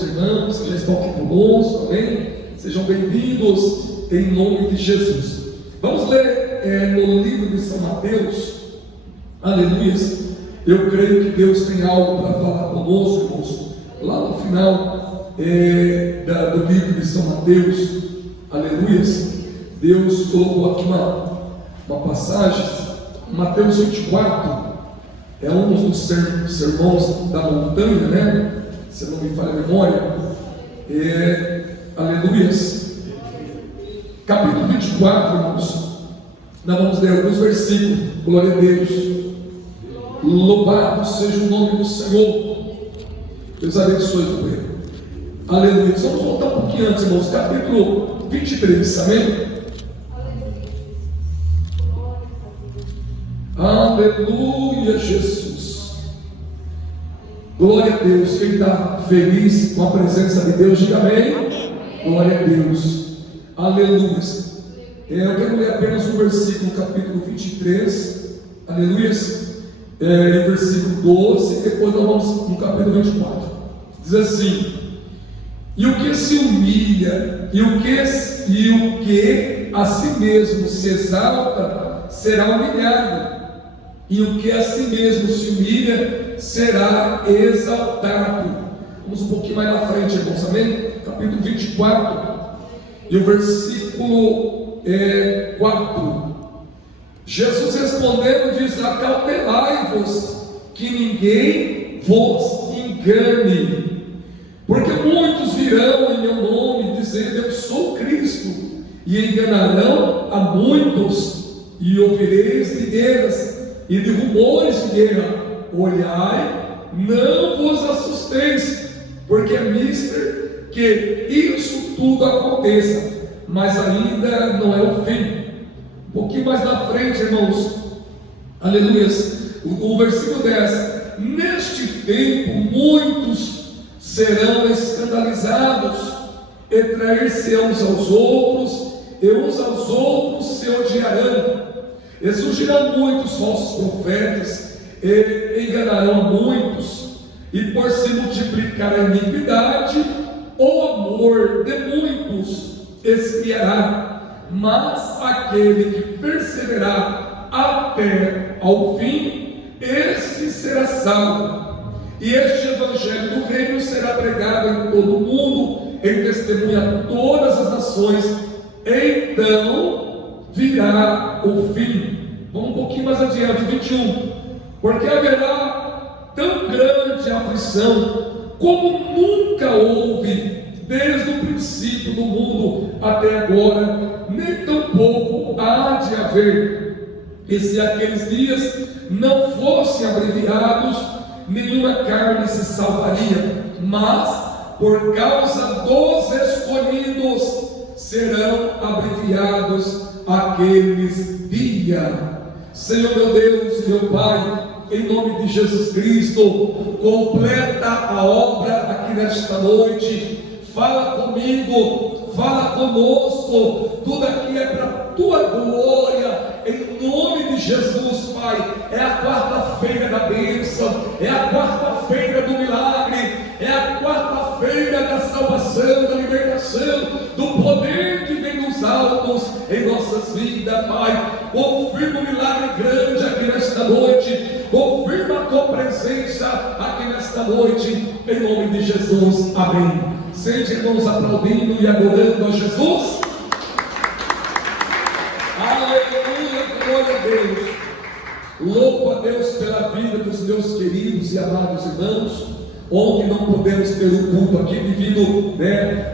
Irmãos que já estão aqui conosco, amém? Sejam bem-vindos em nome de Jesus. Vamos ler no livro de São Mateus, aleluia. Eu creio que Deus tem algo para falar conosco, irmãos. Lá no final do livro de São Mateus, aleluia. Deus colocou aqui uma passagem, Mateus 24, é um dos sermões da montanha, né? Se não me falha a memória, aleluia, capítulo 24, irmãos. Nós vamos ler alguns versículos. Glória a Deus, louvado seja o nome do Senhor. Deus abençoe o povo. Aleluia. Vamos voltar um pouquinho antes, irmãos, capítulo 23, amém? Aleluia, Jesus. Glória a Deus. Quem está feliz com a presença de Deus, diga amém. Glória a Deus. Aleluia. Eu quero ler apenas um versículo, capítulo 23. Aleluia. Versículo 12. E depois nós vamos no capítulo 24. Diz assim: e o que se humilha, e o que a si mesmo se exalta, será humilhado. E o que a si mesmo se humilha, será exaltado. Vamos um pouquinho mais na frente, irmãos, amém? Capítulo 24, e o versículo 4. Jesus respondendo diz: acautelai-vos, que ninguém vos engane, porque muitos virão em meu nome, dizendo eu sou Cristo, e enganarão a muitos, e ouvireis de guerras e de rumores de guerra. Olhai, não vos assusteis, porque é mister que isso tudo aconteça, mas ainda não é o fim. Um pouquinho mais na frente, irmãos, aleluia, o versículo 10: neste tempo muitos serão escandalizados, e trair-se-ão uns aos outros, e uns aos outros se odiarão. E surgirão muitos falsos profetas, e enganarão a muitos, e por se multiplicar a iniquidade, o amor de muitos esfriará, mas aquele que perseverar até ao fim, esse será salvo. E este evangelho do reino será pregado em todo o mundo, em testemunha a todas as nações, então virá o fim. Vamos um pouquinho mais adiante, 21. Porque haverá tão grande aflição, como nunca houve desde o princípio do mundo até agora, nem tampouco há de haver. E se aqueles dias não fossem abreviados, nenhuma carne se salvaria, mas por causa dos escolhidos serão abreviados aqueles dias. Senhor meu Deus e meu Pai, em nome de Jesus Cristo, completa a obra aqui nesta noite. Fala comigo, fala conosco, tudo aqui é para a tua glória, em nome de Jesus, Pai. É a quarta-feira da bênção, é a quarta-feira do milagre, é a quarta-feira da salvação, da libertação, do poder que vem dos altos em nossas vidas, Pai. Confirma um milagre grande aqui nesta noite, confirma a tua presença aqui nesta noite, em nome de Jesus, amém. Sente, irmãos, aplaudindo e adorando a Jesus. Aleluia, glória a Deus. Louvo a Deus pela vida dos meus queridos e amados irmãos. Ontem não pudemos ter o culto aqui devido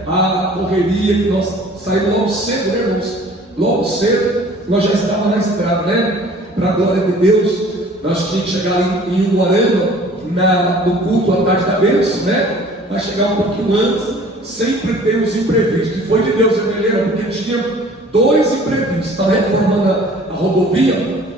à correria que nós saímos logo cedo, né, irmãos? Logo cedo nós já estávamos na estrada, né? Para a glória de Deus, nós tínhamos que chegar em Uarama no culto à tarde da bênção, né? Vai chegar um pouquinho antes. Sempre tem os imprevistos, e foi de Deus, porque tinha 2 imprevistos. Estava reformando a rodovia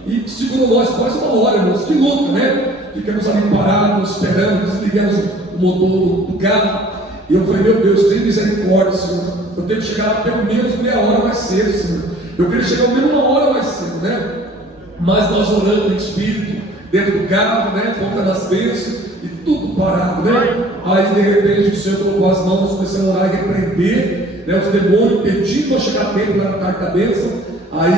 e segurou nós quase uma hora, irmãos, que luta, né? Ficamos ali parados, esperando, desligamos o motor do carro. E eu falei: meu Deus, tem misericórdia, Senhor. Eu tenho que chegar lá pelo menos meia hora mais cedo, Senhor. Eu queria chegar pelo menos 1 hora mais cedo, né? Mas nós orando em espírito, dentro do carro, né? Voltando as bênçãos, e tudo parado, né? Aí de repente o Senhor colocou as mãos, começou a orar e repreender, né, os demônios, pedindo para chegar a tempo na tarde da bênção. Aí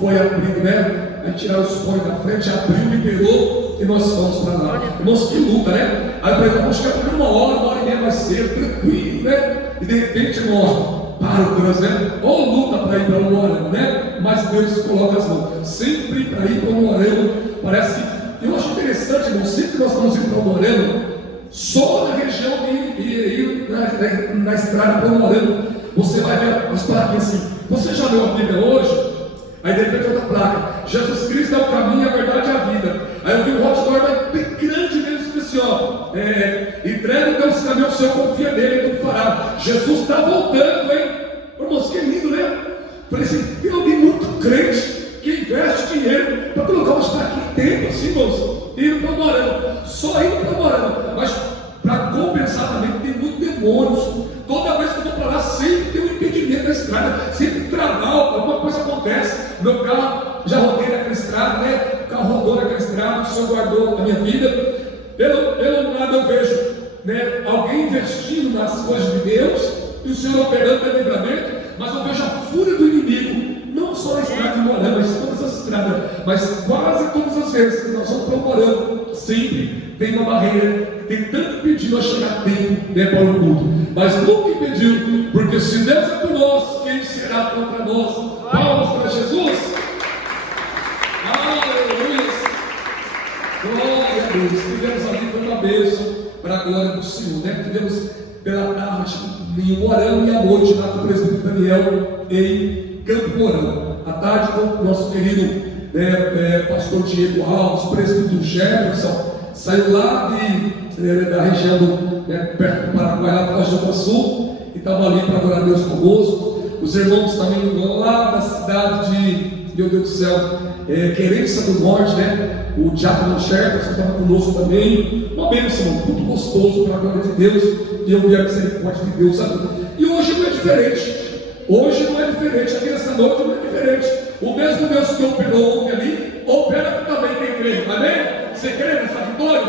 foi abrindo, né? Aí tiraram os pões da frente, abriu, liberou e nós fomos para lá. Irmãos, que luta, né? Aí eu falei, vamos chegar por uma hora e meia mais cedo, tranquilo, né? E de repente, irmãos, para o trânsito, né? Ou luta para ir para o Moarama, né? Mas Deus coloca as mãos. Sempre para ir para o Moarama, parece que. Eu acho interessante, irmão, sempre que nós estamos indo para o Moarama, só na região de na estrada para o Moarama, você vai ver as plaquinhas assim. Você já leu a Bíblia hoje? Aí de repente outra placa, Jesus Cristo é o caminho, a verdade e a vida. Aí eu vi um outdoor bem grande mesmo, assim, ó, entrega o teu caminho ao Senhor, confia nele, ele fará. Jesus está voltando, hein? Irmãos, que lindo, né? Falei assim, tem alguém muito crente que investe dinheiro para colocar umas plaquinhas em tempo, assim, irmãos, indo para o Moarama, só indo para o Moarama, mas para compensar também tem muitos demônios. Toda vez que eu vou para lá, sempre tem um impedimento na estrada, sempre trabalho, alguma coisa acontece. Meu carro, já rodei naquela estrada, né? O carro rodou naquela estrada, o Senhor guardou a minha vida. Pelo lado eu vejo, né, alguém investindo nas coisas de Deus e o Senhor operando pelo livramento, mas eu vejo a fúria do inimigo, não só na estrada de Moarama, mas todas as estradas, mas quase todas as vezes que nós vamos para o Moarama, sempre tem uma barreira, tentando impedir nós chegar a tempo, né, para o culto, mas nunca impediu, porque se Deus é por nós, quem será contra nós? Palmas para Jesus. Aleluia. Glória a Deus. Tivemos ali foi uma bênção para a glória do Senhor, né? Tivemos pela tarde em Moarama e à noite lá com o presbítero Daniel em Campo Mourão. À tarde com o nosso querido pastor Diego Alves, presbítero Jefferson, saiu lá da região perto do Paraguai, lá para Jota Sul, e estava ali para adorar a Deus conosco. Os irmãos também lá da cidade de, meu Deus do céu, Querência do Norte, né? O Diácono Jefferson estava conosco também. Uma bênção, muito gostoso para a glória de Deus, e eu vi a misericórdia de Deus, sabe? E hoje não é diferente. Hoje não é diferente, aqui nessa noite não é diferente. O mesmo Deus que operou ontem ali, opera aqui também quem crê. Amém? Você crê nessa vitória?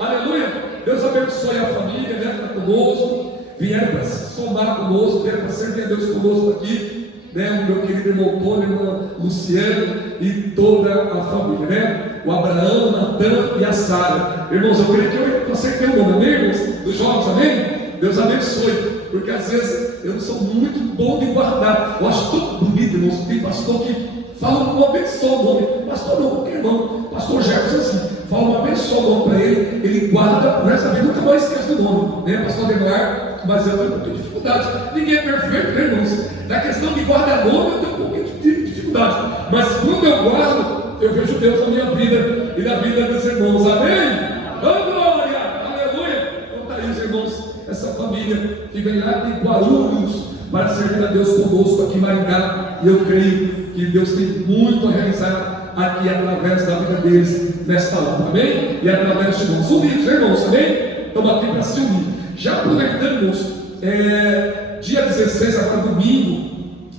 Aleluia! Deus abençoe a família, né? Está conosco. Vieram para somar conosco, vieram para servir a Deus conosco aqui, né? O meu querido irmão Tony, irmã Luciano e toda a família, né? O Abraão, Natan e a Sara. Irmãos, eu creio que eu acertei o nome, amém, irmãos? Dos jovens, amém? Deus abençoe, porque às vezes eu não sou muito bom de guardar. Eu acho tão bonito, irmãos. Tem pastor que fala uma vez só o nome, pastor não, qualquer irmão, pastor Jefferson assim, fala uma vez só o nome para ele guarda, por essa vez nunca mais esquece do nome, né, pastor Ademar, mas eu tenho um pouquinho de dificuldade, ninguém é perfeito, né, irmãos? Na questão de guardar nome, eu tenho um pouquinho de dificuldade, mas quando eu guardo, eu vejo Deus na minha vida e na vida dos irmãos, amém? Oh, glória, aleluia! Então tá aí os irmãos, essa família que vem lá de Guarulhos para servir a Deus conosco aqui em Maringá, e eu creio que Deus tem muito a realizar aqui através da vida deles nesta hora, amém? E através de nós, unidos, irmãos, amém? Estamos aqui para se unir. Já aproveitamos, dia 16, agora domingo,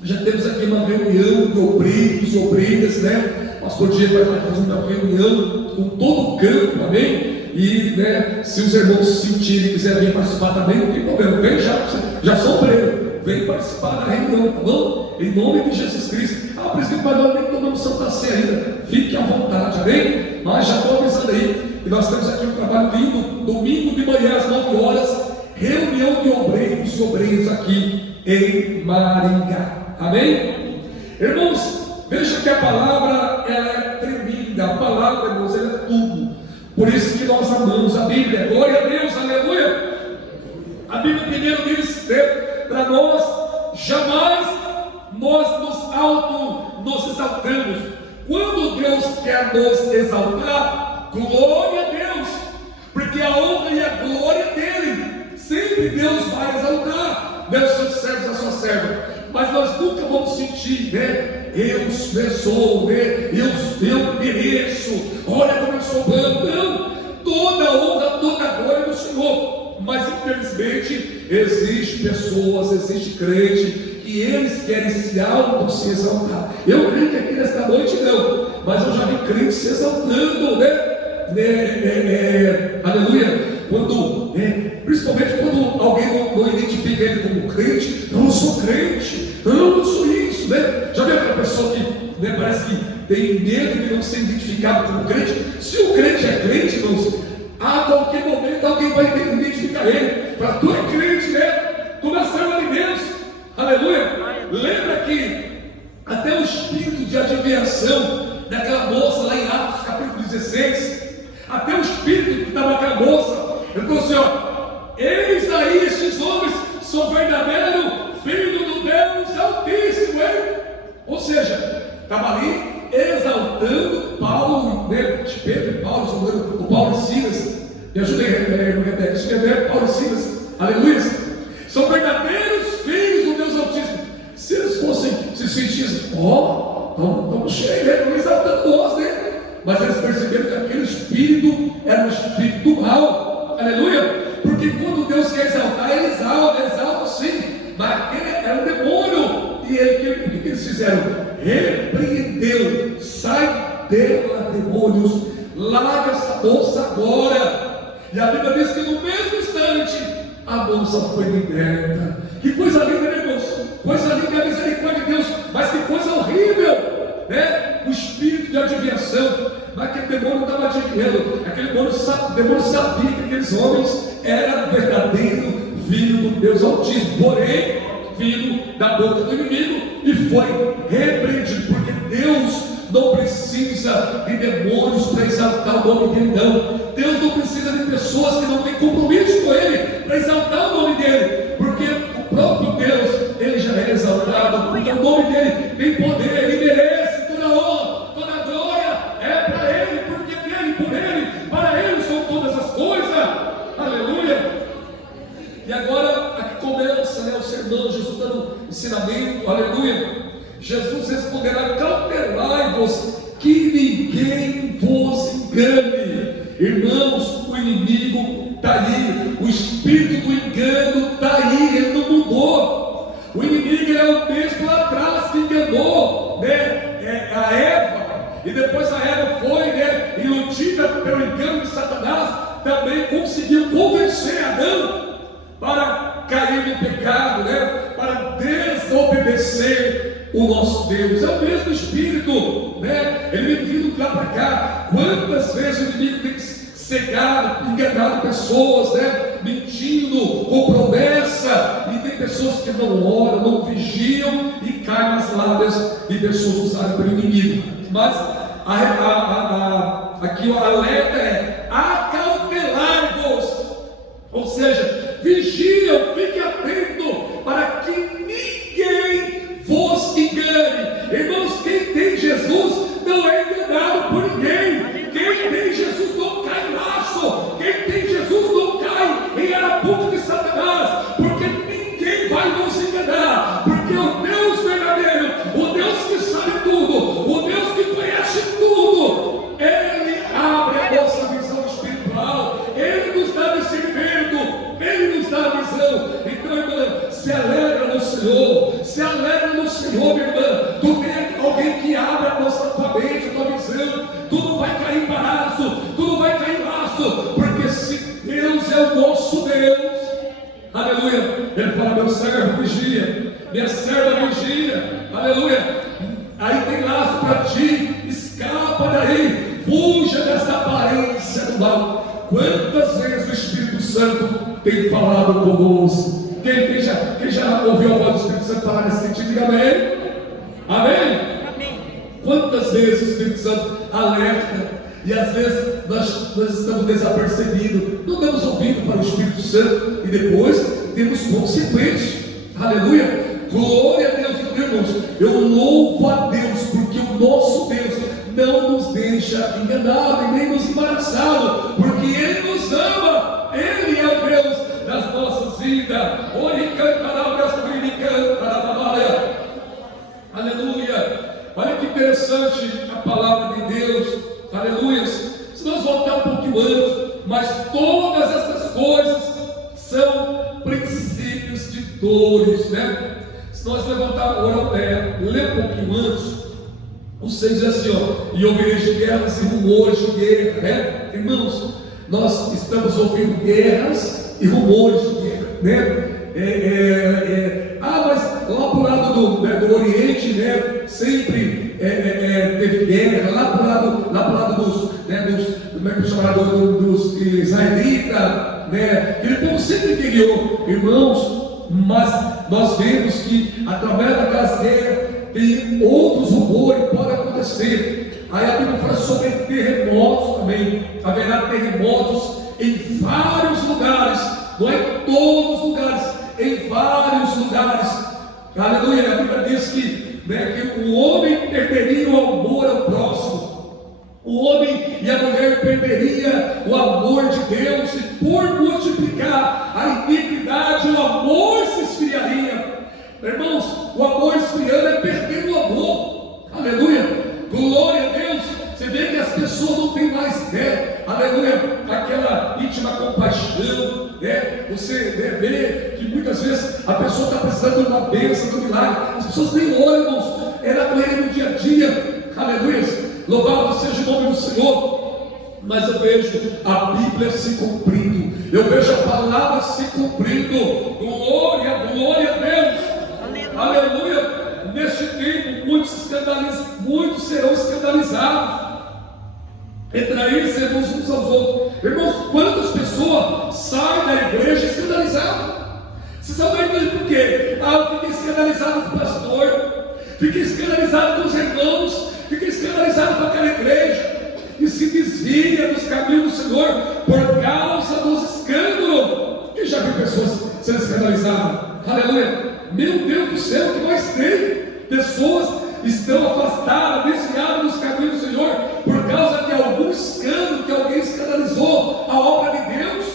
já temos aqui uma reunião de obreiros e obreiras, né? Pastor Diego vai estar fazendo uma reunião com todo o campo, amém? E, né, se os irmãos se sentirem e quiserem vir participar também, não tem problema, vem já sou obreiro. Vem participar da reunião, tá bom? Em nome de Jesus Cristo. Ah, por isso que nós nem tomamos Santa Ceia ainda. Fique à vontade, amém? Mas já estou avisando aí que nós temos aqui um trabalho lindo, domingo de manhã às 9 horas, reunião de obreiros e obreiras aqui em Maringá. Amém? Irmãos, veja que a palavra ela é tremenda. A palavra, irmãos, ela é tudo. Por isso que nós amamos a Bíblia. Glória a Deus, aleluia. A Bíblia primeiro diz, para nós, jamais nós nos exaltamos. Quando Deus quer nos exaltar, glória a Deus, porque a honra e a glória dele, sempre Deus vai exaltar, Deus seus servos, a sua serva. Mas nós nunca vamos sentir, né? Eu sou, né? Eu mereço, olha como eu sou bom. Não, toda a honra, toda a glória do Senhor. Mas infelizmente existe pessoas, existe crente que eles querem se exaltar. Eu creio que aqui nesta noite não, mas eu já vi crentes se exaltando, né? Aleluia. Quando principalmente quando alguém não identifica ele como crente. Não, eu sou crente, não, eu sou isso, né? Já viu aquela pessoa que, né, parece que tem medo de não ser identificado como crente? Se o crente é crente, irmãos, a qualquer momento alguém vai ter que identificar ele. Fala, tu é crente, né? Tu nasceu de Deus, aleluia. Lembra que até o espírito de adivinhação daquela moça lá em Atos capítulo 16, até o espírito que estava com a moça, ele falou assim, ó, eis aí estes homens são verdadeiro filho do Deus Altíssimo, hein? Ou seja, estava ali exaltando Paulo, né? Pedro e Paulo, o Paulo e Silas. Me ajudei, Rebeca, escrever Paulo e Silas, aleluia. São verdadeiros filhos do Deus Altíssimo. Se eles fossem se sentissem, ó, estamos cheios, estamos exaltando nós, né? Mas eles perceberam que aquele espírito era um espírito do mal, aleluia. Porque quando Deus quer exaltar, ele exalta sim, mas aquele era um demônio. E o que eles fizeram? Repreendeu, sai dela, demônios, larga essa moça agora. E a Bíblia diz que no mesmo instante a moça foi liberta. Que coisa linda, né, irmãos? Coisa linda, a misericórdia de Deus, mas que coisa horrível, né? O espírito de adivinhação, mas aquele demônio estava adivinhando, aquele demônio sabia que aqueles homens eram verdadeiro filho do Deus Altíssimo, porém, vindo da boca do inimigo, e foi repreendido, porque Deus não precisa de demônios para exaltar o nome dele, não. Deus não precisa de pessoas que não têm compromisso com ele para exaltar o nome dele, porque o próprio Deus, ele já é exaltado, porque o nome dele tem poder, ele merece toda honra, toda glória, é para ele, porque dele, por ele, para ele são todas as coisas, aleluia. E agora, aqui começa, né, o sermão, Jesus dando ensinamento, aleluia. Jesus responderá, cautelai-vos, que ninguém vos engane. Irmãos, o inimigo está aí, o espírito do engano está aí, ele não mudou. O inimigo é o mesmo lá atrás que enganou, né, a Eva, e depois a Eva foi, né, iludida pelo engano de Satanás, também conseguiu convencer Adão para cair no pecado, né, para desobedecer o nosso Deus. É o mesmo espírito, né? Ele vem vindo de lá para cá. Quantas vezes o inimigo tem cegado, enganado pessoas, né? Mentindo com promessa, e tem pessoas que não oram, não vigiam e caem nas lábias de pessoas usadas pelo inimigo. Mas aqui o alerta é acautelai-vos, ou seja, vigiam, fiquem atentos para que ninguém vos engane. Irmãos, quem tem Jesus não é enganado por ninguém. Quem tem Jesus não cai em laço. Quem tem Jesus não cai em arapuca de Satanás, porque ninguém vai nos enganar, porque o Deus verdadeiro, o Deus que sabe tudo, o Deus que conhece tudo, ele abre a nossa visão espiritual, ele nos dá discernimento, ele nos dá a visão. Então, irmã, se alegra no Senhor, se alegra no Senhor, minha irmã. Tu tem alguém que abre a tua mente, a tua visão. Tu não vai cair em embaraço, tu não vai cair em laço, porque se Deus é o nosso Deus, aleluia, ele fala, meu servo vigia, minha serva vigia, aleluia. Aí tem laço para ti, escapa daí, fuja dessa aparência do mal. Quantas vezes o Espírito Santo tem falado conosco? Quem já ouviu a voz do Espírito Santo falar nesse sentido? Diga amém. Amém? Amém. Quantas vezes o Espírito Santo alerta, e às vezes nós estamos desapercebidos, não damos ouvido para o Espírito Santo, e depois temos consequências. Aleluia. Glória a Deus, irmãos. Eu louvo a Deus, porque o nosso Deus não nos deixa enganado e nem nos embaraçado, porque Ele nos ama. Ele é o Deus das nossas vidas. Aleluia. Olha que interessante a palavra de Deus. Aleluia. Se nós voltar um pouquinho antes, mas todas essas coisas são princípios de dores, né? Se nós levantar, ler um pouquinho antes, o 6 diz assim, ó, e ouvireis de guerras e rumores de guerra, né? Irmãos, nós estamos ouvindo guerras e rumores de guerra, né? Mas lá para o lado do Oriente, né, sempre teve guerra, lá para o lado dos, como é que chama, dos israelitas, né? Aquele povo sempre guerreou, irmãos, mas nós vemos que através daquelas guerras tem outros rumores que podem acontecer. Aí a Bíblia fala sobre terremotos também. Haverá terremotos em vários lugares, não é em todos os lugares, em vários lugares. Aleluia. A Bíblia diz que o homem perderia o amor ao próximo, o homem e a mulher perderia o amor de Deus, e por multiplicar a iniquidade, o amor se esfriaria. Irmãos, o amor esfriando é perder o amor. Aleluia. Glória a Deus. Você vê que as pessoas não têm mais, aleluia, aquela íntima compaixão, Você vê que muitas vezes a pessoa está precisando de uma bênção, de um milagre. As pessoas nem olham, irmãos. Ela com ele no dia a dia. Aleluia. Louvado seja o nome do Senhor. Mas eu vejo a Bíblia se cumprindo. Eu vejo a palavra se cumprindo. Glória, glória a Deus. Aleluia. Neste tempo, muitos serão escandalizados. Entre eles seremos uns aos outros. Irmãos, quantas pessoas saem da igreja escandalizadas? Vocês sabem por quê? Eu fiquei escandalizado com o pastor, fiquei escandalizado com os irmãos, fiquei escandalizado com aquela igreja, e se desvia dos caminhos do Senhor por causa dos escândalos. Quem já viu pessoas sendo escandalizadas? Aleluia. Meu Deus do céu, que mais tem? Pessoas estão afastadas, desviadas dos caminhos do Senhor por causa de algum escândalo que alguém escandalizou a obra de Deus.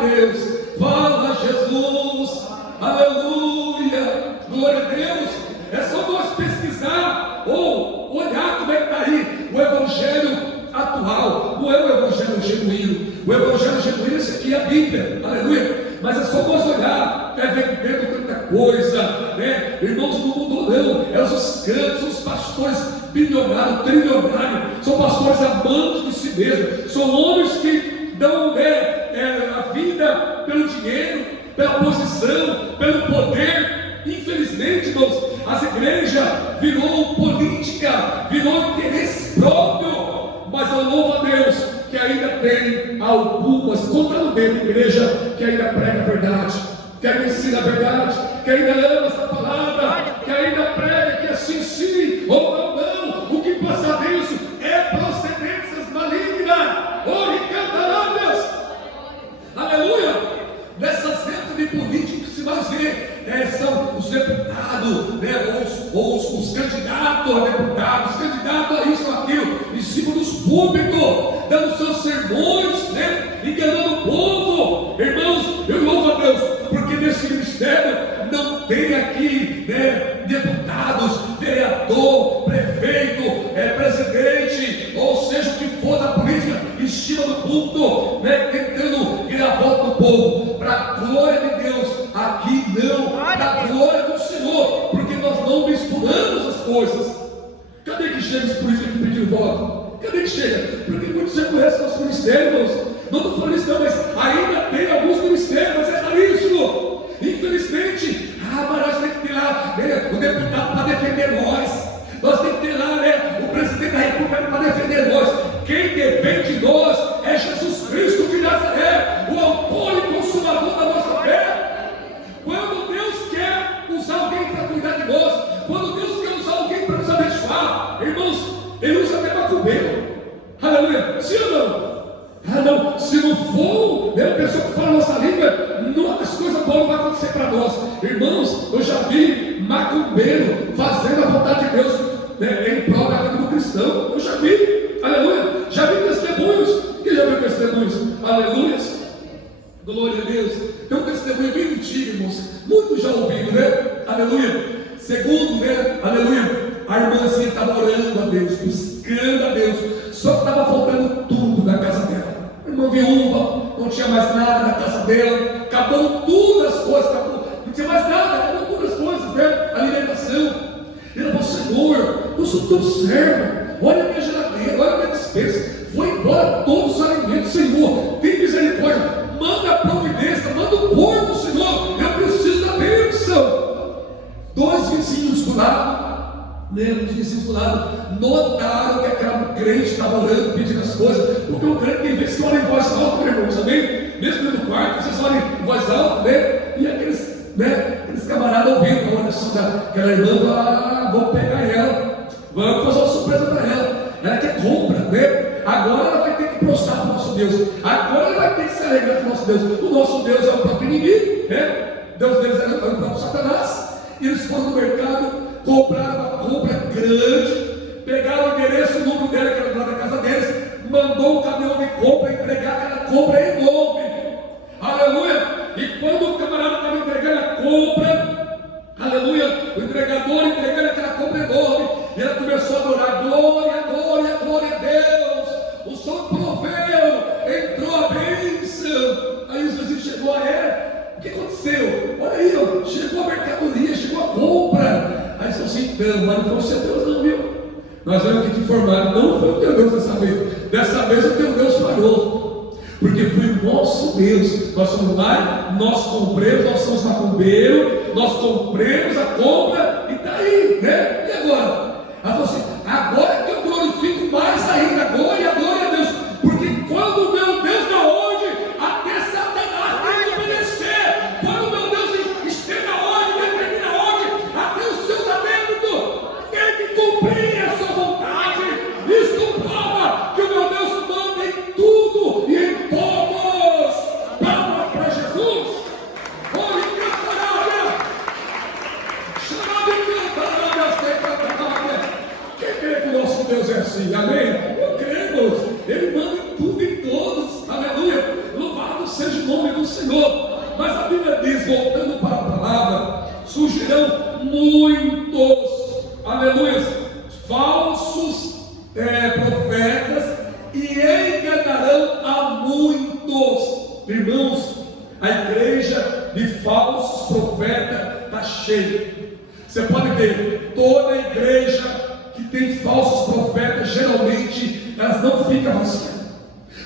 Deus, fala Jesus, aleluia, glória a Deus. É só nós pesquisar ou olhar como é que está aí o evangelho atual. Não é o evangelho genuíno. O evangelho genuíno, esse aqui é a Bíblia, aleluia. Mas é só nós olhar, vendendo tanta coisa, Irmãos, não mudou não. É os escândalos, os pastores bilionários, trilionários, são pastores amantes de si mesmos, são homens que dão a vida pelo dinheiro, pela posição, pelo poder. Infelizmente, irmãos, as igrejas virou política, virou interesse próprio. Mas eu louvo a Deus que ainda tem algumas, contando bem, igreja que ainda prega a verdade, que ainda ensina a verdade, que ainda ama essa palavra, que ainda prega que assim sim ou não. O que passa disso é procedências malignas. Ricantarábias. Aleluia. Nessa centro de política que se vai ver, são os deputados, ou os candidatos a deputados, candidatos a isso ou aquilo, em cima dos púlpitos, dando seus sermões, enganando o povo. Irmãos, eu louvo a Deus, porque nesse ministério não tem aqui, deputados, vereador, prefeito, presidente, ou seja, o que for da política, em cima do púlpito, tentando ir a volta do povo, para a glória de Deus. Aqui não, para a glória do Senhor, porque nós não misturamos as coisas. Cadê que chega os políticos que pediram voto? Cadê que chega? Porque muitos reconhecem nosso ministério, irmãos. Não estou falando isso não, mas ainda tem alguns ministérios, mas é raríssimo. Infelizmente, mas nós temos que ter lá o deputado para defender nós temos que ter lá o presidente da República para defender nós. Quem defende nós é Jesus Cristo de Nazaré, o autor e consumador da nossa fé. Quando Deus quer usar alguém para cuidar de nós, quando Deus quer usar alguém para nos abençoar, irmãos, Ele usa até macumbeiro. Aleluia. Sim ou não? Não, se não for, a pessoa que fala a nossa língua, as coisas boas não vão acontecer para nós. Irmãos, eu já vi macumbeiro fazendo a vontade de Deus em prol da vida do cristão. Eu já vi, aleluia. Já vi testemunhos. Quem já viu testemunhos? Aleluia. Glória a Deus. Tem um testemunho bem antigo, irmãos. Muitos já ouviram, aleluia. Segundo, aleluia, a irmãzinha estava orando a Deus, buscando a Deus, só que estava faltando tudo na casa dela. Irmã viúva, não tinha mais nada na casa dela, acabou tudo as coisas, não tinha mais nada, acabou todas as coisas, alimentação. E ela falou: Senhor, eu sou teu servo, olha a minha geladeira, olha a minha despensa, foi embora todos os alimentos. Senhor, tem misericórdia, manda providência. Os vizinhos do lado notaram que aquela crente estava orando, pedindo as coisas, porque o crente tem vezes que ora em voz alta, né, irmãos, amém? Mesmo dentro do quarto, vocês oram em voz alta, né? E aqueles camaradas ouvindo a oração daquela irmã, vamos pegar ela, vamos fazer uma surpresa para ela. Ela quer compra, né? Agora ela vai ter que prostrar para o nosso Deus, agora ela vai ter que se alegrar com o nosso Deus. O nosso Deus é o próprio inimigo, né? Deus deles é o próprio Satanás. E eles foram no mercado, compraram uma compra grande, pegaram o endereço, o número dela, que era lá da casa deles, mandou um caminhão de compra entregar aquela compra enorme. Aleluia! E quando o camarada estava entregando a compra, aleluia, o entregador entregando aquela compra enorme, e ela começou a adorar: glória, glória, glória a Deus, o Senhor proveu, entrou a bênção. Aí os vizinhos chegou: o que aconteceu? Olha aí, ó, chegou a mercadoria, chegou a compra. Aí eles assim: então, mas não foi o seu Deus não, viu? Nós vamos aqui te informar, não foi o teu Deus dessa vez. Dessa vez o teu Deus falhou, porque foi o nosso Deus. Nós fomos lá, nós compramos, nós somos macumbeiros, nós compramos a compra e está aí, né? E agora? Ela falou assim: agora que eu glorifico mais ainda, glória a Deus, porque quando o meu Deus dá ordem, até Satanás tem que obedecer. Quando o meu Deus estende a ordem, determina a ordem, até os seus adeptos têm que cumprir a sua vontade. Isso prova que o meu Deus manda em tudo e em todos. Palmas para Jesus. Olha que cantarada, chamada de cantarada. Quem crê que o nosso Deus é assim? Amém? Eu creio, Ele manda em tudo e em todos. Aleluia. Louvado seja o nome do Senhor. Mas a Bíblia diz, voltando para a palavra, surgirão muitos, aleluia, falsos profetas, e enganarão a muitos. Irmãos, a igreja de falsos profetas está cheia. Você pode ver, toda igreja que tem falsos profetas, geralmente elas não ficam vazias,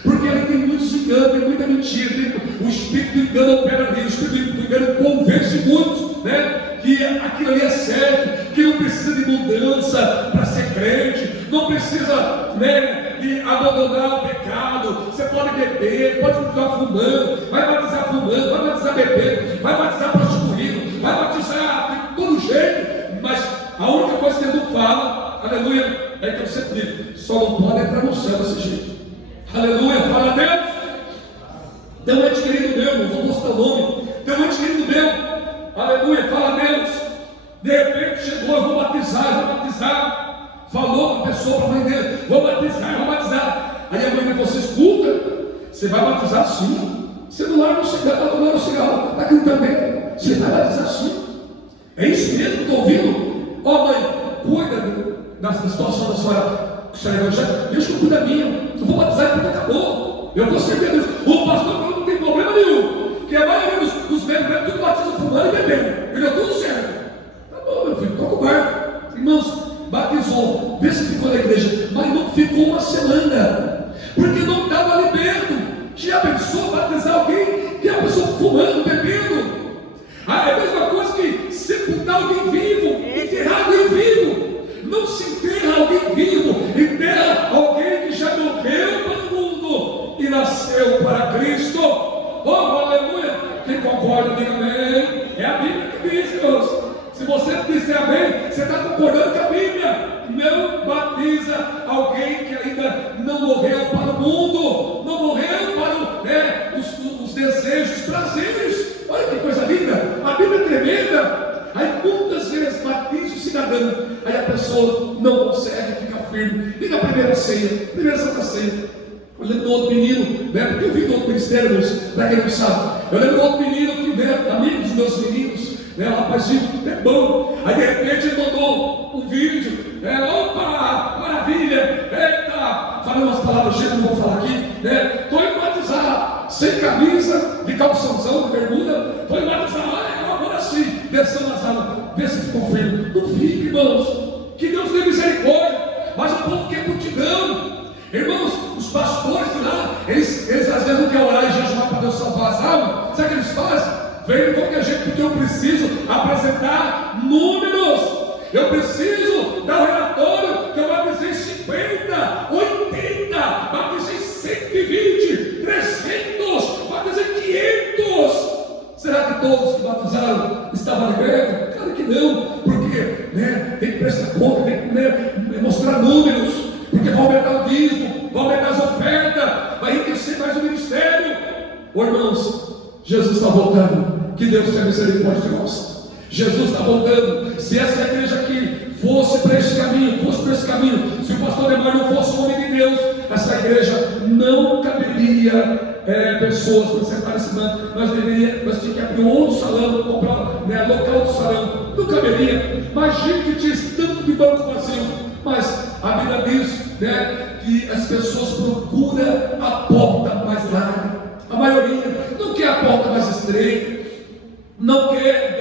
porque ali tem muitos enganos, tem muita mentira, o espírito do engano opera ali, o espírito do engano convence muitos, né? Que aquilo ali é certo, que não precisa de mudança para ser crente, não precisa, né, de abandonar o pecado. Você pode beber, pode continuar fumando, vai batizar fumando, vai batizar bebendo, vai batizar prostituindo, vai batizar de todo jeito, mas a única coisa que ele não fala, aleluia, é que eu sempre digo: só não pode entrar no céu desse jeito. Aleluia, fala a Deus. Tem um ente querido meu, não vou mostrar o nome, tem um ente querido meu, aleluia, fala a Deus. De repente chegou: eu vou batizar. Falou para a pessoa, para a mãe dele: vou batizar. Aí a mãe dele: você escuta, você vai batizar sim. Você não larga o cigarro, está tomando o cigarro, está aqui também. Você vai batizar sim. É isso mesmo que estou ouvindo? Ó, mãe, cuida da situação da senhora evangélica. Deus que cuida da minha. Eu vou batizar e tudo acabou. Eu vou servir a Deus. O pastor falou: não tem problema nenhum, que a maioria dos membros tudo batiza fumando e bebendo. Ele deu tudo certo. Tá bom, meu filho, toca o barco. Irmãos, batizou, vê se ficou na igreja, mas não ficou uma semana, porque não estava liberto. Já pensou batizar alguém que é a pessoa fumando, bebendo? É a mesma coisa que sepultar alguém vivo, enterrar alguém vivo. Não se enterra alguém vivo, enterra alguém que já morreu para o mundo e nasceu para Cristo. Oh, aleluia! Quem concorda, diga amém. É a Bíblia que diz, irmãos. Se você disser amém, você está concordando com a Bíblia. Não batiza alguém que ainda não morreu para o mundo, não morreu para os desejos, prazeres. Olha que coisa linda, a Bíblia é tremenda. Aí muitas vezes batiza o cidadão, aí a pessoa não consegue ficar firme. E na primeira ceia, primeira Santa Ceia, eu lembro do outro menino, né? Porque eu vim do outro ministério, para quem não sabe. Eu lembro do outro menino que, né, amigo dos meus meninos, né, um rapazinho é bom. Aí de repente ele mandou um vídeo, opa, maravilha, eita, falando umas palavras que eu não vou falar aqui, né? Estou indo batizar, sem camisa, de calçãozão, de bermuda, estou indo batizar, agora sim, descendo nas águas, vê se ficou firme. Não fique, irmãos, que Deus tenha misericórdia, mas o povo quer multidão. Irmãos, os pastores lá, eles às vezes não querem orar e jejuar para Deus salvar as almas. Sabe o que eles fazem? Vem de qualquer jeito, porque eu preciso apresentar números. Eu preciso dar um relatório que eu batizei 50, 80, batizei 120, 300, batizei 500. Será que todos que batizaram estavam libertos? Claro que não, porque tem que prestar conta, tem que mostrar números, porque vai aumentar o dízimo, vai aumentar as ofertas, vai enriquecer mais o ministério. Irmãos, Jesus está voltando, que Deus tenha misericórdia de nós. Jesus está voltando. Se essa igreja aqui fosse para esse caminho, se o pastor Neymar não fosse um homem de Deus, essa igreja não caberia pessoas para sentar nesse manto. Nós tínhamos que abrir um outro salão, comprar local do salão, não caberia. Imagine que tinha esse tanto de banco vazio. Mas a Bíblia diz que as pessoas procuram a porta mais larga. A maioria não quer a porta mais estreita, não quer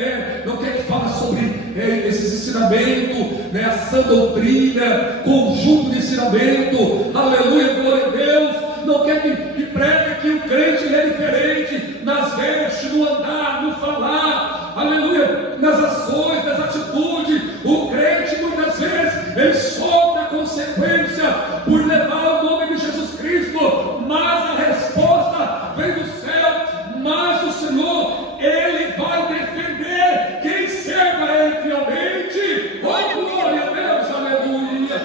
que fale sobre esses ensinamentos, a sã doutrina, conjunto de ensinamento, aleluia, glória a Deus. Não quer que pregue que o crente é diferente nas vestes, no andar, no falar, aleluia, nas ações, nas atitudes. O crente muitas vezes ele sofre a consequência por levar o nome de Jesus Cristo, mas a resposta vem do céu. Mas o Senhor, Ele vai defender quem serve a Ele fielmente. Oh, glória a Deus, aleluia.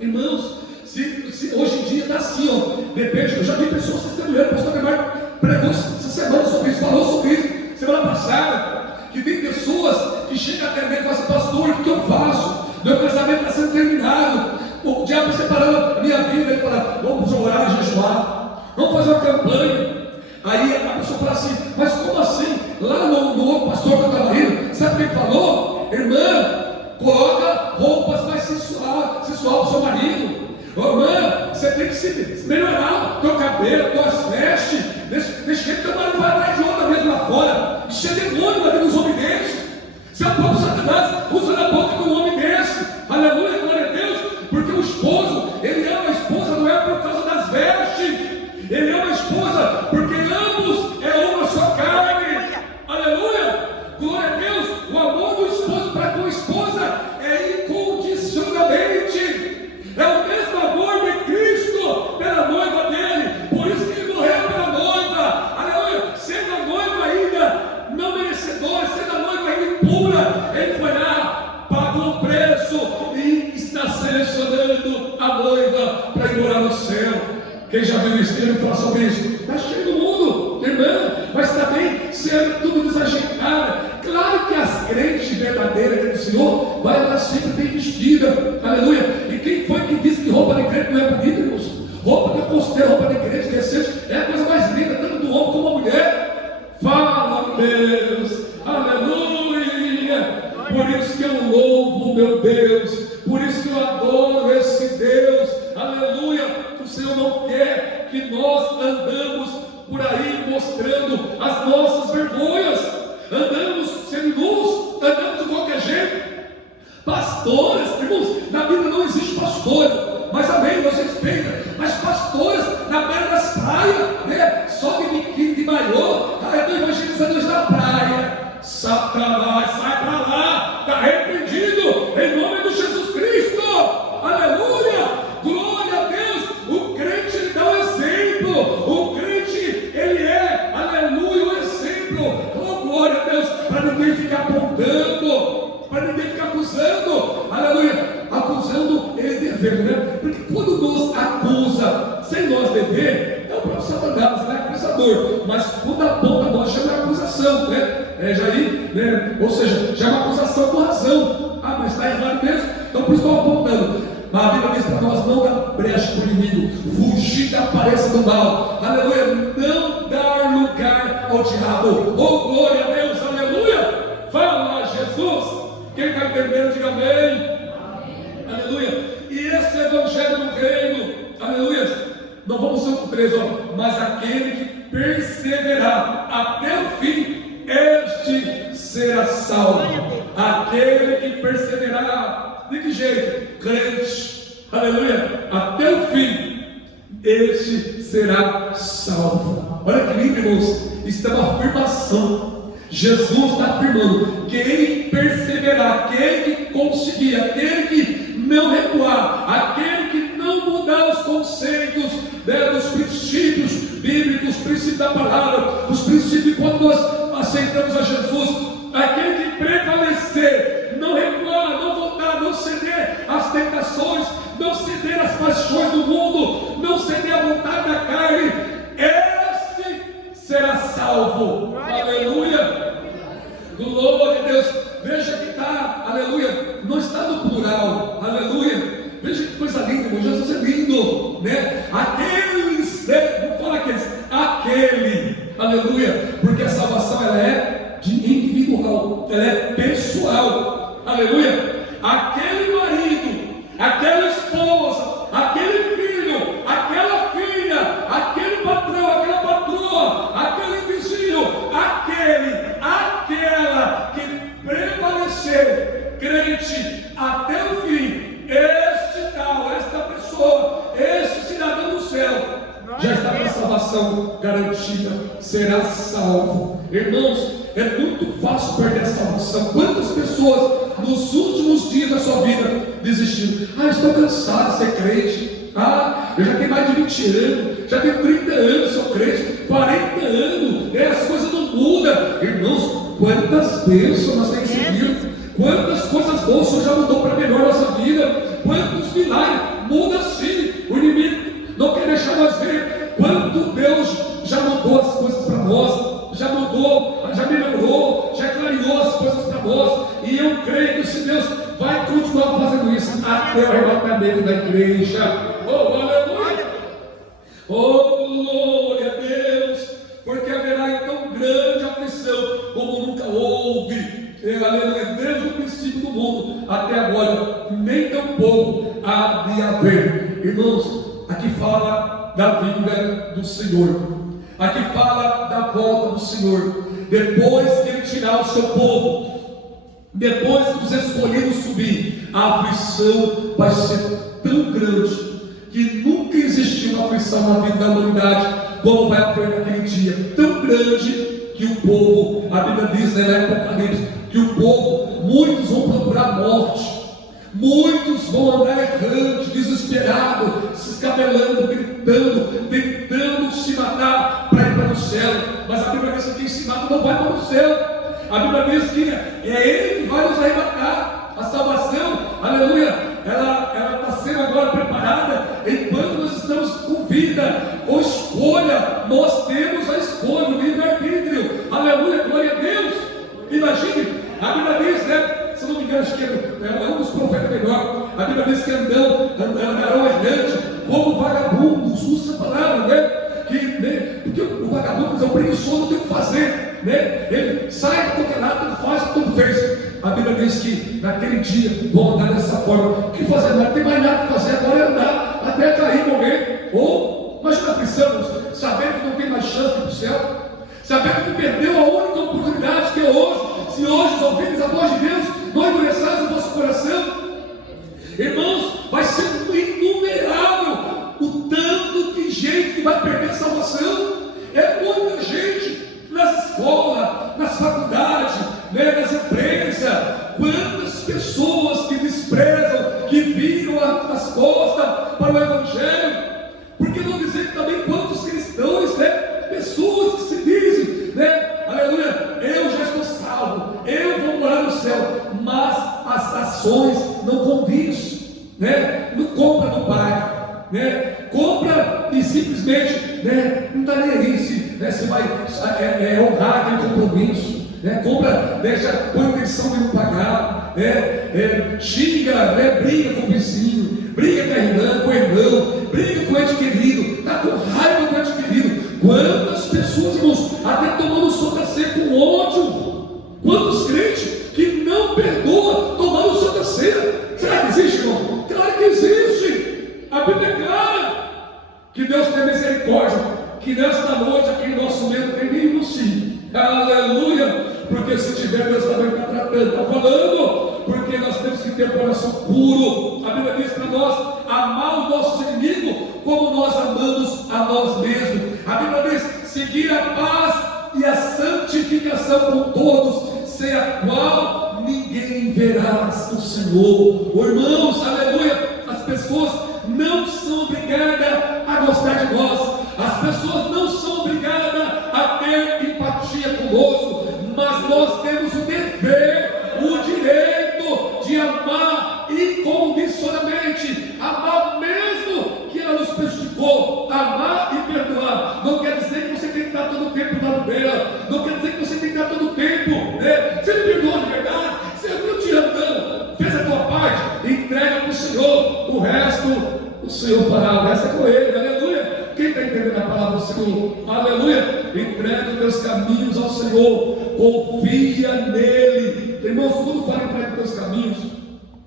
Irmãos, se hoje em dia está assim, depende. Eu já vi pessoas testemunhando, o pastor Neymar pregou essa semana sobre isso, falou sobre isso, semana passada, que tem pessoas que chegam até mim e falam assim: pastor, o que eu faço? Meu casamento está sendo terminado. O diabo separando a minha vida. Ele fala: vamos orar e jejuar, vamos fazer uma campanha. Aí a pessoa fala assim: mas como assim? Lá no outro pastor que eu estava indo, sabe o que ele falou? Irmã, coloca roupas mais sensual para o seu marido. Irmã, você tem que se melhorar o teu cabelo, tuas vestes. Deixa que teu marido vai atrás de outra mesmo lá fora. Isso é demônio na vida dos homens desses. Isso é o próprio Satanás usando a boca de um homem desse. Aleluia, glória a Deus. Porque o esposo, ele ama a esposa não é por causa das vestes. Ele ama a esposa porque ambos é uma só carne. Aleluia, glória a Deus. O amor do esposo para com a esposa é incondicionalmente. É o mesmo amor de Cristo pela noiva dele. Por isso que ele morreu pela noiva. Aleluia, sendo a noiva ainda não merecedora, sendo a noiva ainda impura, ele foi lá, pagou o preço e está selecionando a noiva para ir morar no céu. Quem já viu o Espírito falar sobre isso? Está cheio do mundo, irmã, mas também sendo tudo desajeitado. Claro que as crentes verdadeiras que o Senhor vai andar sempre bem vestida, aleluia. E quem foi que disse que roupa de crente não é bonita, irmãos? Roupa de aposteiro, roupa de crente decente é a coisa mais linda, tanto do homem como da mulher. Fala, Deus, aleluia. Por isso que eu louvo, meu Deus, por isso que eu adoro esse Deus, aleluia. O Senhor não quer que nós andamos por aí mostrando as nossas vergonhas, andamos sendo nus, andamos de qualquer jeito. Pastoras, irmãos, na Bíblia não existe pastora, mas amém, nós respeitamos, mas pastoras na beira das praias, sobe biquíni de maiô, eu estou evangelizando hoje na praia. Satanás, sai para lá, está repreendido em nome de Jesus Cristo, aleluia, glória a Deus. O crente ele dá um exemplo, o crente ele é, aleluia, um exemplo, oh glória a Deus, para ninguém ficar apontando, para ninguém ficar acusando, aleluia, acusando ele devendo, né? Porque quando nos acusa sem nós dever, é o próprio Satanás, né? Acusador, mas quando aponta nós já não é acusação, né? Ou seja, já é uma acusação com razão. Ah, mas está errado mesmo, então por isso estou apontando. Mas a Bíblia diz para nós não dar brecha para o inimigo, fugir da aparência do mal, aleluia, não dar lugar ao diabo. Oh glória a Deus, aleluia. Fala Jesus, quem está entendendo diga amém. Aleluia. E esse evangelho do reino, aleluia, não vamos ser o 3, mas aquele que perseverar até o fim, este será salvo. Aquele que perseverar, de que jeito? Crente, aleluia, até o fim, este será salvo. Olha que lindo, irmãos, isso é uma afirmação. Jesus está afirmando: quem perseverar, aquele que conseguir, aquele que não recuar, aquele que não mudar os conceitos, né, dos princípios bíblicos, os princípios da palavra, os princípios quando nós aceitamos a Jesus, aquele que prevalecer, não recuar, não voltar, não ceder às tentações, não ceder às paixões do mundo, não ceder à vontade da carne, este será salvo. Aleluia! Glória a Deus. Veja que está, aleluia, não está no plural, aleluia. Veja que coisa linda, irmão. Jesus é lindo, né? Aqueles, né? Não fala aquele, aleluia, porque a salvação ela é de individual, ela é pessoal, aleluia. Aquele marido, aquela esposa, aquele filho, aquela filha, aquele patrão, aquela patroa, aquele vizinho, aquela que prevalecer, crente até o fim, esta pessoa, este cidadão do céu, já está com a salvação garantida, será salvo. Irmãos, é muito fácil perder a salvação. Quantas pessoas nos últimos dias da sua vida desistiram? Estou cansado de ser crente. Eu já tenho mais de 20 anos, já tenho 30 anos, sou crente, 40 anos, as coisas não mudam. Irmãos, quantas bênçãos nós temos recebido, quantas coisas boas o Senhor já mudou para melhor a nossa vida, quantos milagres, muda sim. O inimigo não quer deixar nós ver quanto Deus já mudou as coisas para nós, já mudou, já melhorou, já clareou as coisas para nós, e eu creio que esse Deus vai continuar fazendo isso até o arrebatamento da igreja. Oh, aleluia! Oh, glória a Deus! Porque haverá então grande aflição, como nunca houve, aleluia, desde o princípio do mundo até agora, nem tampouco há de haver. Irmãos, aqui fala da vinda do Senhor, aqui fala da volta do Senhor, depois que Ele tirar o seu povo, depois que os escolhidos subir, a aflição vai ser tão grande que nunca existiu uma aflição na vida da humanidade como vai haver naquele dia, tão grande que o povo, a Bíblia diz, né, na Apocalipse, que o povo, muitos vão procurar a morte, muitos vão andar errante, desesperado, se escabelando, gritando, tentando se matar para ir para o céu. Mas a Bíblia diz que quem se mata não vai para o céu. A Bíblia diz que é Ele que vai nos arrebatar. A salvação, aleluia, ela está sendo agora preparada enquanto nós estamos com vida, com escolha. Nós temos a escolha, o livre-arbítrio, aleluia, glória a Deus. Imagine, a Bíblia diz, né? Se não me engano, acho que é um dos profetas melhor. A Bíblia diz que andarão errante como vagabundos, usa essa palavra, né? Porque o vagabundo é o preguiçoso, não tem o que fazer, né? Ele sai do qualquer lado, tudo faz, tudo fez. A Bíblia diz que naquele dia vão andar dessa forma. O que fazer? Não tem mais nada que fazer, agora é andar até cair e morrer. Ou, imagina a prisão, sabendo que não tem mais chance de ir para o céu, sabendo que perdeu a única oportunidade que é hoje. Se hoje ouvirmos a voz de Deus, não endureçais o vosso coração. Irmãos, vai ser inumerável o tanto de gente que vai perder a salvação. É muita gente nas escolas, nas faculdades, né, nas empresas. Quantas pessoas que desprezam, que viram as costas para o Evangelho. Por que não dizer também quantos cristãos, né, pessoas que se dizem, né, aleluia, eu já estou salvo, eu vou morar no céu, mas as ações não condiz, né? Não compra no pai, né? Compra e simplesmente, né, não está nem aí se vai honrar aquele compromisso, né? Compra, deixa com a intenção de não pagar, né? Xinga, né? Briga com o vizinho, briga com a irmã, com o irmão, briga com o ente querido, está com raiva do ente querido. Quantas pessoas, irmãos, até tomando Santa Ceia com ódio? Quantos crentes que não perdoam tomando Santa Ceia? Será que existe, irmão? Claro que existe. A Bíblia é clara. Que Deus tenha misericórdia, que nesta noite aqui em nosso meio tem nenhum sim. Aleluia. Porque se tiver, Deus também está tratando, está falando. Porque nós temos que ter um coração puro. A Bíblia diz para nós amar o nosso inimigo como nós amamos a nós mesmos. A Bíblia diz seguir a paz e a santificação com todos, sem a qual ninguém verá o Senhor. Oh, irmãos, aleluia, as pessoas não são obrigadas a gostar de nós, as pessoas não são obrigadas a ter empatia conosco, mas nós temos o dever, o direito de amar incondicionalmente, amar mesmo que ela nos prejudicou, amar e perdoar. Não quer dizer que você tem que estar todo o tempo do lado dela, não quer dizer que você tem que estar todo o tempo, né? Você me perdoou de verdade, você não te andando, fez a tua parte, entrega para o Senhor, o resto o Senhor fará, o resto é com Ele, aleluia. Quem está entendendo a palavra do Senhor? Aleluia. Entrega os teus caminhos ao Senhor, confia nele. Irmãos, quando fala entrega os teus caminhos,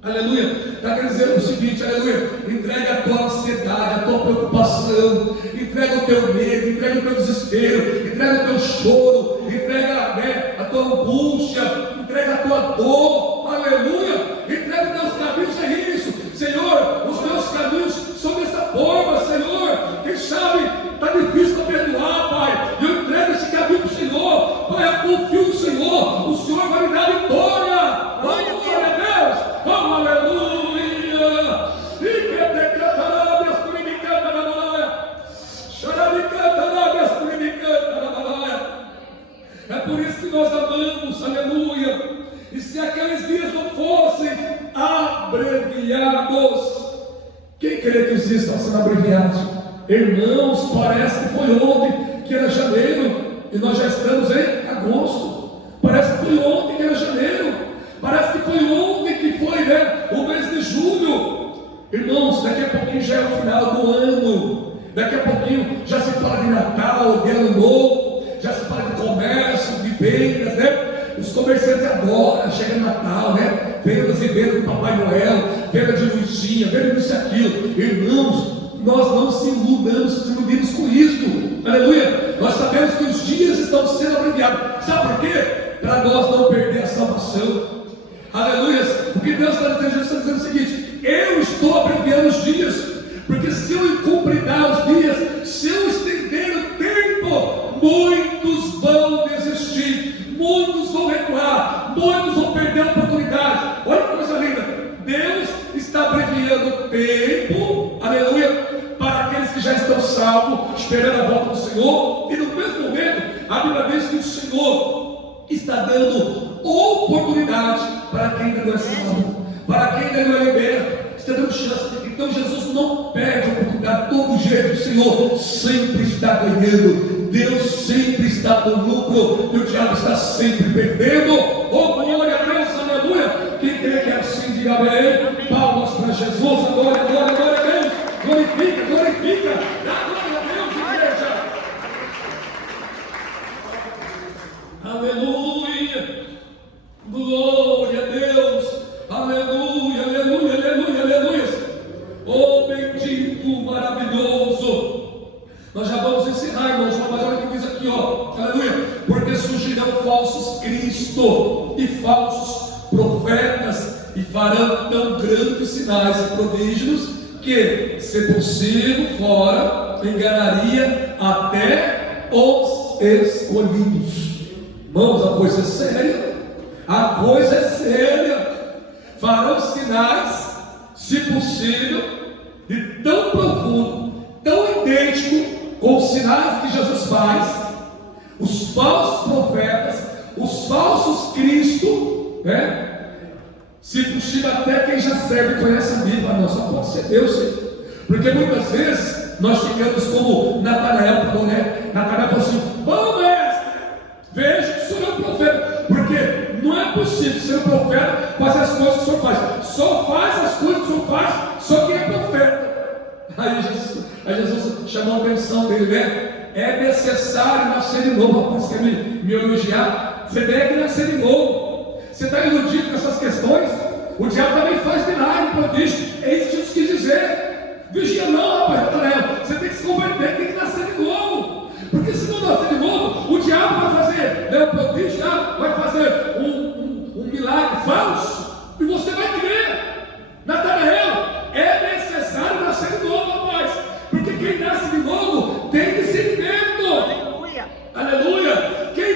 aleluia, está querendo dizer o seguinte, aleluia, entrega a tua ansiedade, a tua preocupação, entrega o teu medo, entrega o teu desespero, entrega o teu choro, entrega, né, a tua angústia, entrega a tua dor, aleluia, entrega os teus caminhos, é isso, Senhor, os meus caminhos são dessa forma, Senhor, quem sabe está difícil para perdoar, Pai, eu entrego esse caminho para o Senhor, Pai, eu confio no Senhor, o Senhor vai me dar vitória, glória a Deus, oh, aleluia, e que te cantarás, tu me canta na balaia, chorarei cantarás, tu me canta na balaia. É por isso que nós amamos, aleluia. E se aqueles dias não fossem abreviados, quem crê que os dias estão sendo abreviados? Irmãos, parece que foi ontem que era janeiro, e nós já estamos em agosto. Parece que foi ontem que era janeiro, parece que foi ontem que foi, né, o mês de julho. Irmãos, daqui a pouquinho já é o final do ano, daqui a pouquinho já se fala de Natal, de Ano Novo, já se fala de comércio, de vendas, né? Os comerciantes adoram, chega Natal, né? Vendas e vendas do Papai Noel, venda de luzinha, venda disso e aquilo. Irmãos, nós não se iludimos com isso, aleluia. Nós sabemos que os dias estão sendo abreviados, sabe por quê? Para nós não perder a salvação, aleluia. Porque Deus está dizendo o seguinte: eu estou abreviando os dias, porque se eu incumpridar os dias, se eu estender o tempo, muitos vão desistir, muitos vão recuar, muitos vão perder a oportunidade. Olha que coisa linda, Deus está abreviando o tempo, aleluia, para aqueles que já estão salvos, esperando a volta do Senhor. E no mesmo momento, a Bíblia diz que o Senhor está dando oportunidade para quem ainda não é salvo, para quem ainda não é liberto, está dando chance. Então Jesus não perde a oportunidade, todo jeito. O Senhor sempre está ganhando, Deus sempre está no lucro, e o diabo está sempre perdendo. Oh, glória a Deus, aleluia. Quem crê que é assim, diga amém. Palmas para Jesus, glória, glória, glória a Deus. Glorifica, glorifica, dá glória a Deus, igreja. Aleluia, glória a Deus, aleluia, aleluia, aleluia, aleluia. Oh, bendito, maravilhoso. Nós já vamos encerrar, irmãos, mas olha o que diz aqui, ó, aleluia. Porque surgirão falsos Cristo e falsos profetas, e farão tão grandes sinais e prodígios, que, se possível, fora, enganaria até os escolhidos. Irmãos, a coisa é séria, a coisa é séria. Farão sinais, se possível, de tão profundo, tão idêntico com os sinais que Jesus faz, os falsos profetas, os falsos Cristo, né? Se possível, até quem já serve e conhece a Bíblia, não só pode ser Deus, porque muitas vezes nós ficamos como Natanael falou, né? Natanael falou assim: bom mestre, veja que o senhor é um profeta, porque não é possível ser um profeta fazer as coisas que o senhor faz, só faz as coisas que o senhor faz, só quem é profeta. Aí Jesus chamou a atenção dele, né? É necessário nascer de novo. Rapaz, quer me elogiar? Você deve nascer de novo. Você está iludido com essas questões? O diabo também faz milagre, prodígio. É isso que Jesus quis dizer. Vigia não, rapaz, Natanael. Você tem que se converter, tem que nascer de novo. Porque se não nascer de novo, o diabo vai fazer, né, o prodígio, vai fazer um milagre falso, e você vai crer. Natanael, é necessário nascer de novo, rapaz, porque quem nasce de novo tem discernimento. Aleluia. Aleluia. Quem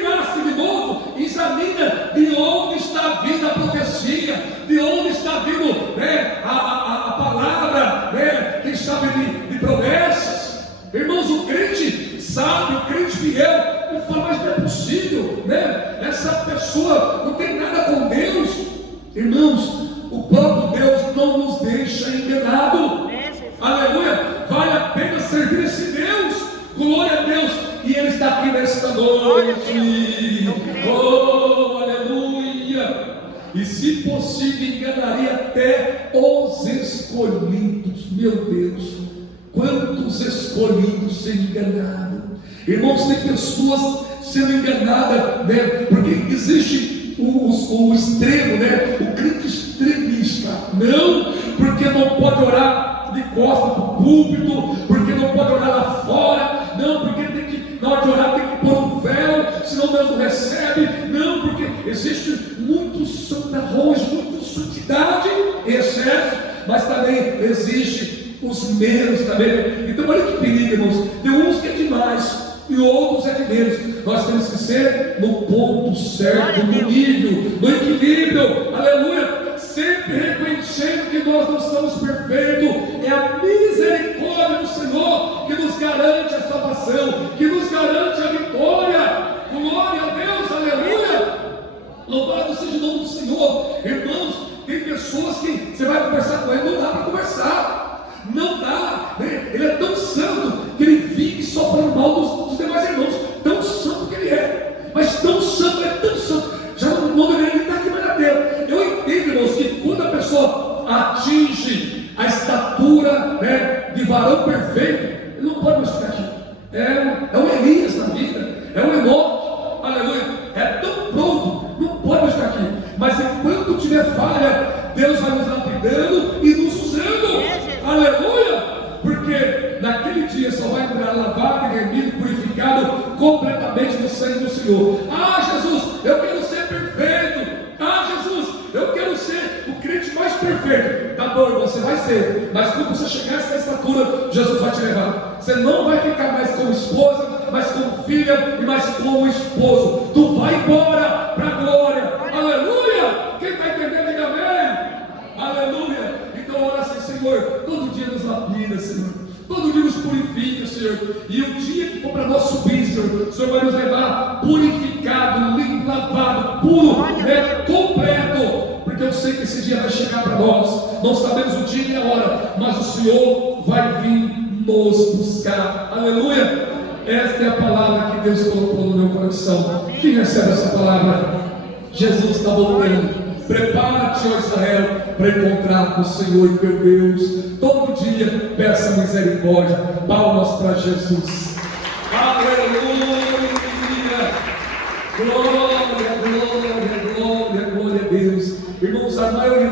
nesta noite. Oh, aleluia! E se possível enganaria até os escolhidos. Meu Deus, quantos escolhidos sendo enganados. Irmãos, tem pessoas sendo enganadas, né? Porque existe o extremo, né? O crente extremista. Não, porque não pode orar de costas para o púlpito, porque não pode orar lá fora, não, porque tem que, na hora de orar, tem que pôr um véu, senão Deus não recebe, não, porque existe muito santarrões, muito santidade em excesso, mas também existe os menos também. Então olha que perigo, irmãos. Tem uns que é demais e outros é de menos. Nós temos que ser no ponto certo, no nível, no equilíbrio, aleluia, sempre reconhecendo que nós não somos perfeitos. É a misericórdia do Senhor que nos garante a salvação, que nos garante a vitória. Glória a Deus, aleluia. Louvado seja o nome do Senhor. Irmãos, tem pessoas que você vai conversar com ele, não dá para conversar, não dá, né? Ele é tão santo que ele vive só falando mal dos demais irmãos, tão santo que ele é, mas tão santo, é tão santo, já não deveria nem estar aqui mais na terra. Eu entendo, irmãos, que quando a pessoa atinge a estatura, né, de varão perfeito, ele não pode mais ficar aqui. É um Elias na vida, é um Enoque, aleluia, é tão pronto, não pode mais ficar aqui. Mas enquanto tiver falha, Deus vai nos lapidando e nos usando, aleluia, porque naquele dia só vai entrar lavado, remido, purificado completamente no sangue do Senhor. Ah, Jesus, eu quero ser perfeito. Ah, Jesus, eu quero ser o crente mais perfeito. Tá bom, irmão, você vai ser, mas quando você chegar a essa estatura, Jesus vai te levar. Você não vai ficar mais como esposa, mas como filha e mais como esposo. Tu vai embora para a glória. Aleluia! Quem está entendendo, diga amém. Aleluia! Então ora assim: Senhor, todo dia nos lapida, Senhor, todo dia nos purifica, Senhor, e o dia que for para nós subir, Senhor, o Senhor vai nos levar purificado, limpo, lavado, puro, né, completo, porque eu sei que esse dia vai chegar para nós. Não sabemos o dia e a hora, mas o Senhor vai vir nos buscar. Aleluia! Esta é a palavra que Deus colocou no meu coração. Quem recebe essa palavra? Jesus está voltando. Prepara-te, ó Israel, para encontrar o Senhor teu Deus. Todo dia peça misericórdia. Palmas para Jesus. Aleluia! Glória, glória, glória, glória a Deus. Irmãos, a maioria